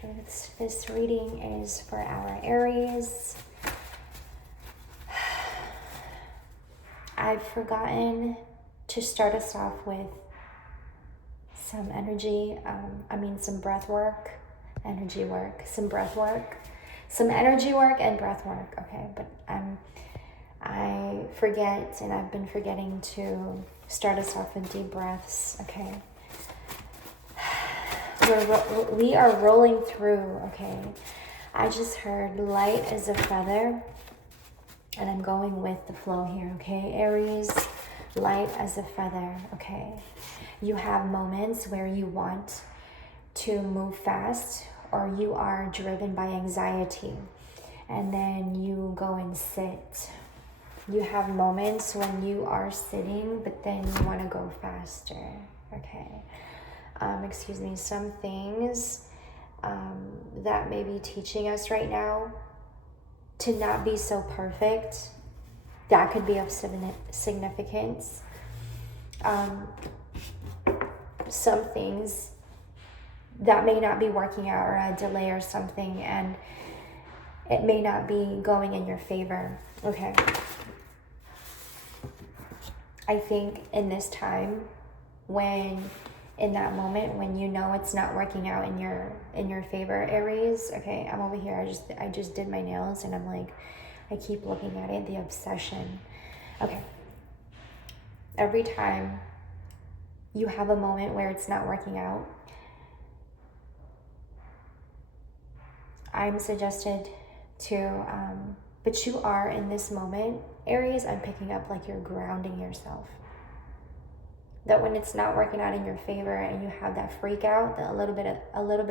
truths. This reading is for our Aries. I've forgotten to start us off with some energy, some breath work, energy work, some breath work, some energy work and breath work, okay? But I forget, and I've been forgetting to start us off with deep breaths, okay? We are rolling through, okay? I just heard light as a feather, and I'm going with the flow here, okay? Aries, light as a feather, okay? You have moments where you want to move fast, or you are driven by anxiety, and then you go and sit. You have moments when you are sitting, but then you want to go faster, okay? Some things that may be teaching us right now to not be so perfect, that could be of significance. Some things that may not be working out, or a delay or something, and it may not be going in your favor, okay? I think in this time, in that moment when you know it's not working out in your favor, Aries, okay, I'm over here, I just did my nails, and I'm like, I keep looking at it, the obsession. Okay. Every time you have a moment where it's not working out, I'm suggested to, but you are in this moment, Aries, I'm picking up like you're grounding yourself. That when it's not working out in your favor and you have that freak out, a little bit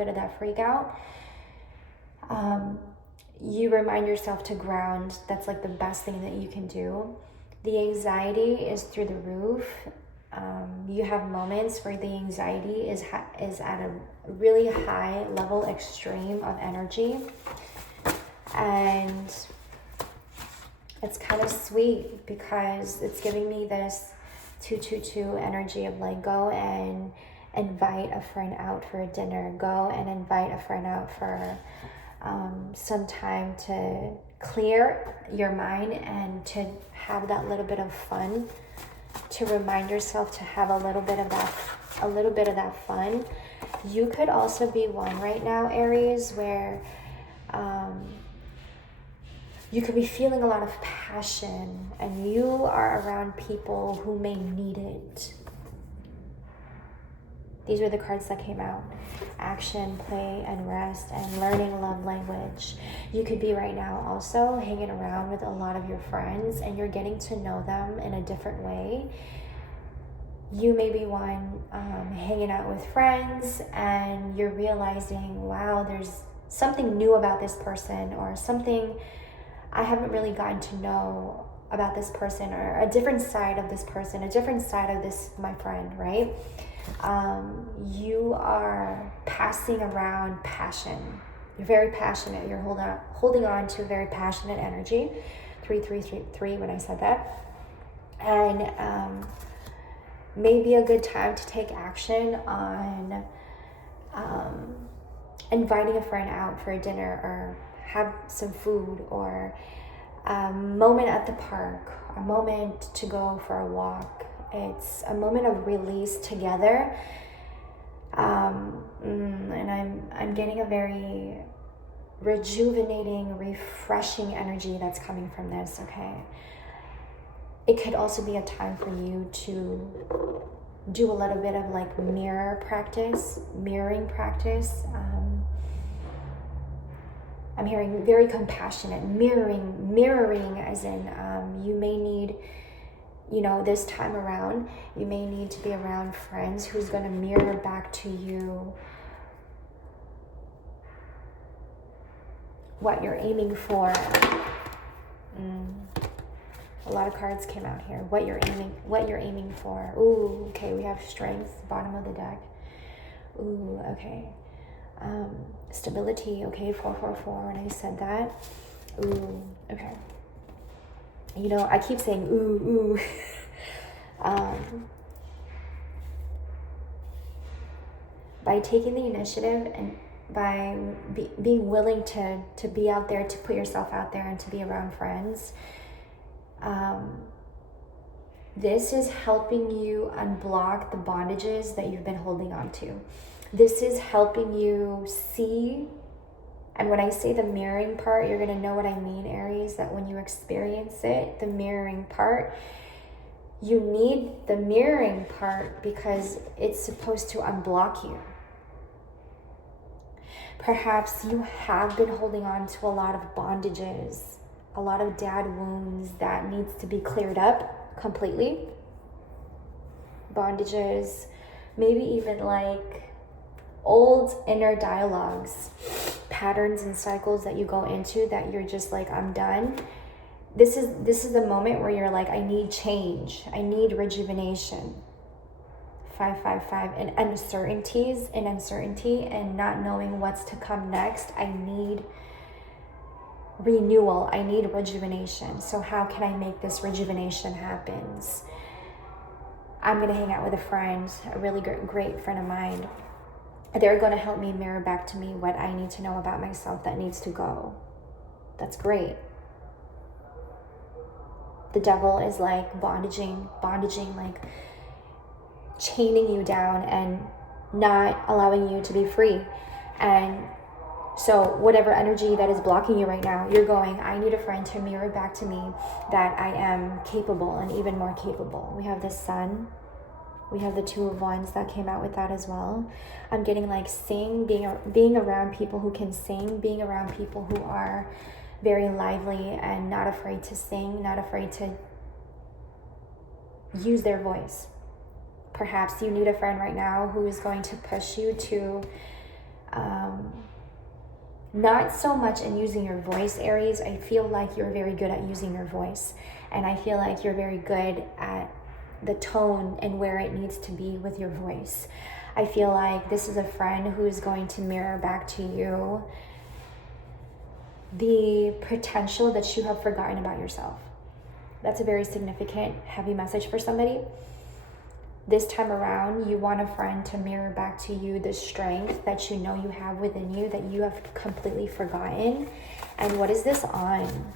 of that freak out, you remind yourself to ground. That's like the best thing that you can do. The anxiety is through the roof. You have moments where the anxiety is at a really high level, extreme of energy, and it's kind of sweet because it's giving me this 222 energy of like, go and invite a friend out for a dinner, go and invite a friend out for some time to clear your mind and to have that little bit of fun, to remind yourself to have a little bit of that fun. You could also be one right now, Aries, where you could be feeling a lot of passion, and you are around people who may need it. These were the cards that came out. Action, play, and rest, and learning love language. You could be right now also hanging around with a lot of your friends, and you're getting to know them in a different way. You may be one hanging out with friends, and you're realizing, wow, there's something new about this person, or something I haven't really gotten to know about this person, or a different side of this person, a different side of this, my friend, right? You are passing around passion. You're very passionate. You're holding on to very passionate energy. 3 when I said that. And maybe a good time to take action on inviting a friend out for a dinner, or have some food, or a moment at the park, a moment to go for a walk. It's a moment of release together. And I'm getting a very rejuvenating, refreshing energy that's coming from this, okay? It could also be a time for you to do a little bit of like mirroring practice. I'm hearing very compassionate, mirroring as in you may need, this time around, you may need to be around friends who's going to mirror back to you what you're aiming for. A lot of cards came out here. What you're aiming for. Ooh, okay, we have strength, bottom of the deck. Ooh, okay. Stability, okay, 444 when I said that. Ooh, okay. I keep saying ooh. By taking the initiative and being willing to be out there, to put yourself out there and to be around friends. This is helping you unblock the bondages that you've been holding on to. This is helping you see, and when I say the mirroring part, you're going to know what I mean, Aries, that when you experience it, the mirroring part, you need the mirroring part because it's supposed to unblock you. Perhaps you have been holding on to a lot of bondages, a lot of dad wounds that needs to be cleared up completely. Bondages, maybe even like old inner dialogues, patterns and cycles that you go into that you're just like, I'm done. This is the moment where you're like, I need change. I need rejuvenation. 555 and uncertainties and uncertainty and not knowing what's to come next. I need renewal. I need rejuvenation. So how can I make this rejuvenation happen? I'm going to hang out with a friend, a really great friend of mine. They're going to help me mirror back to me what I need to know about myself that needs to go. That's great. The devil is like bondaging, like chaining you down and not allowing you to be free. And so whatever energy that is blocking you right now, you're going, I need a friend to mirror back to me that I am capable and even more capable. We have the sun. We have the Two of Wands that came out with that as well. I'm getting like being around people who can sing, being around people who are very lively and not afraid to sing, not afraid to use their voice. Perhaps you need a friend right now who is going to push you to not so much in using your voice, Aries. I feel like you're very good at using your voice. And I feel like you're very good at the tone and where it needs to be with your voice. I feel like this is a friend who is going to mirror back to you the potential that you have forgotten about yourself. That's a very significant, heavy message for somebody. This time around, you want a friend to mirror back to you the strength that you know you have within you that you have completely forgotten. And what is this on?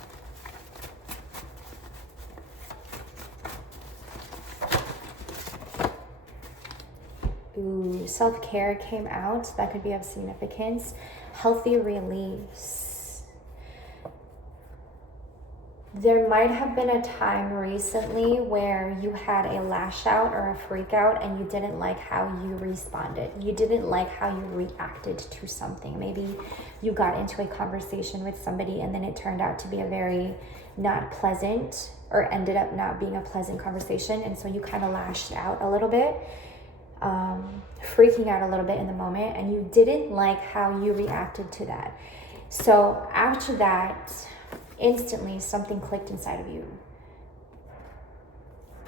Ooh, self-care came out. That could be of significance. Healthy release. There might have been a time recently where you had a lash out or a freak out and you didn't like how you responded. You didn't like how you reacted to something. Maybe you got into a conversation with somebody and then it turned out to be a very not pleasant or ended up not being a pleasant conversation. And so you kind of lashed out a little bit, freaking out a little bit in the moment, and you didn't like how you reacted to that. So after that, instantly something clicked inside of you.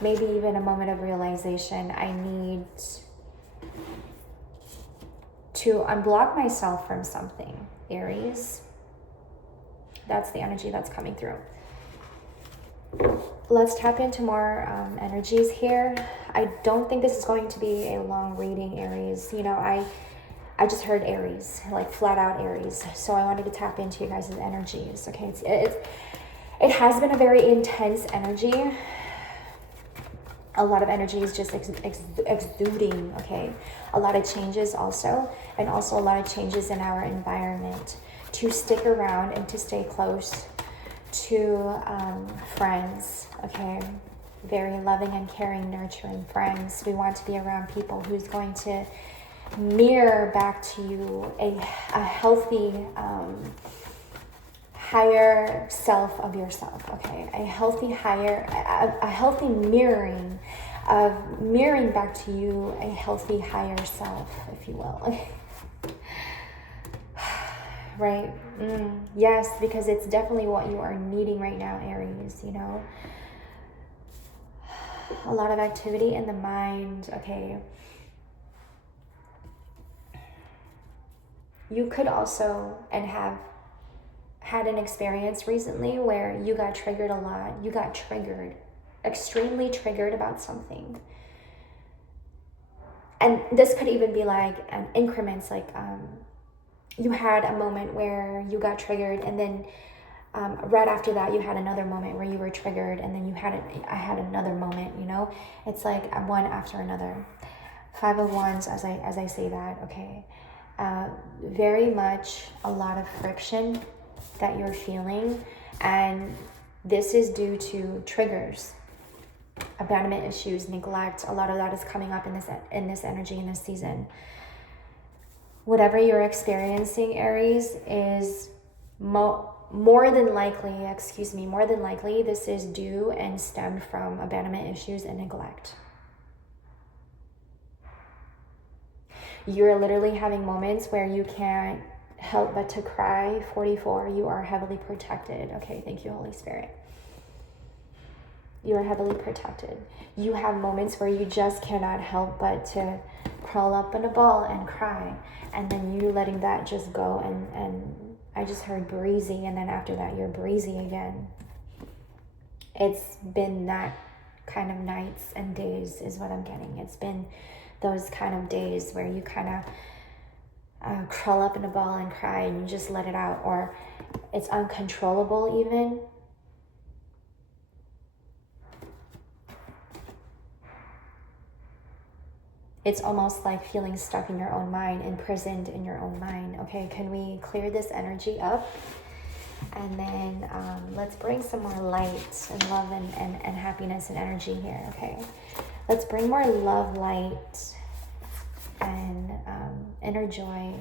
Maybe even a moment of realization. I need to unblock myself from something, Aries. That's the energy that's coming through. Let's tap into more energies here. I don't think this is going to be a long reading, Aries. You know, I just heard Aries, like flat out Aries. So I wanted to tap into you guys' energies. Okay, it has been a very intense energy. A lot of energy is just exuding, okay? A lot of changes also, and also a lot of changes in our environment. To stick around and to stay close to friends, okay? Very loving and caring, nurturing friends. We want to be around people who's going to mirror back to you a healthy, higher self of yourself, okay? A healthy mirroring back to you a healthy higher self, if you will. Right? Yes, because it's definitely what you are needing right now, Aries, you know? A lot of activity in the mind, okay? You could also, and have had an experience recently where you got triggered a lot. You got triggered, extremely triggered about something. And this could even be like increments, like you had a moment where you got triggered, and then right after that you had another moment where you were triggered, and then I had another moment, you know? It's like one after another. Five of Wands, as I say that, okay? Very much a lot of friction that you're feeling, and this is due to triggers, abandonment issues, neglect. A lot of that is coming up in this energy, in this season. Whatever you're experiencing, Aries, is more than likely, this is due and stemmed from abandonment issues and neglect. You're literally having moments where you can't help but to cry. 44, you are heavily protected. Okay, thank you, Holy Spirit. You are heavily protected. You have moments where you just cannot help but to crawl up in a ball and cry, and then you letting that just go, and I just heard breezy, and then after that you're breezy again. It's been that kind of nights and days is what I'm getting. It's been those kind of days where you kind of crawl up in a ball and cry, and you just let it out, or it's uncontrollable even. It's almost like feeling stuck in your own mind, imprisoned in your own mind. Okay, can we clear this energy up? And then let's bring some more light and love and happiness and energy here, okay? Let's bring more love, light, and inner joy.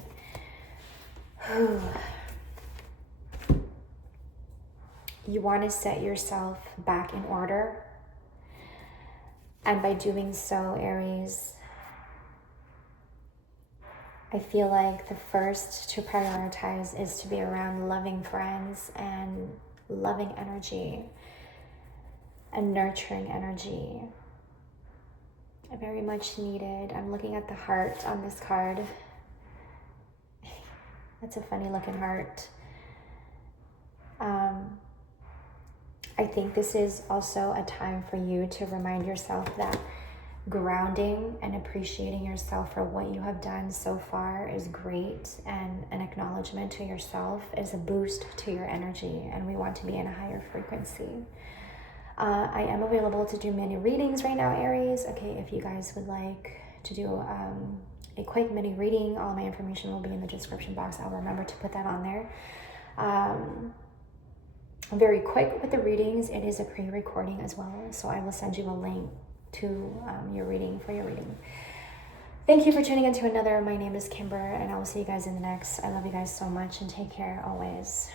You want to set yourself back in order. And by doing so, Aries, I feel like the first to prioritize is to be around loving friends and loving energy and nurturing energy. Very much needed. I'm looking at the heart on this card. That's a funny looking heart. I think this is also a time for you to remind yourself that grounding and appreciating yourself for what you have done so far is great, and an acknowledgement to yourself is a boost to your energy, and we want to be in a higher frequency. I am available to do mini readings right now, Aries. Okay, if you guys would like to do a quick mini reading, all my information will be in the description box. I'll remember to put that on there. I'm very quick with the readings. It is a pre-recording as well, so I will send you a link to your reading. Thank you for tuning into another. My name is Kimber, and I will see you guys in the next. I love you guys so much, and take care always.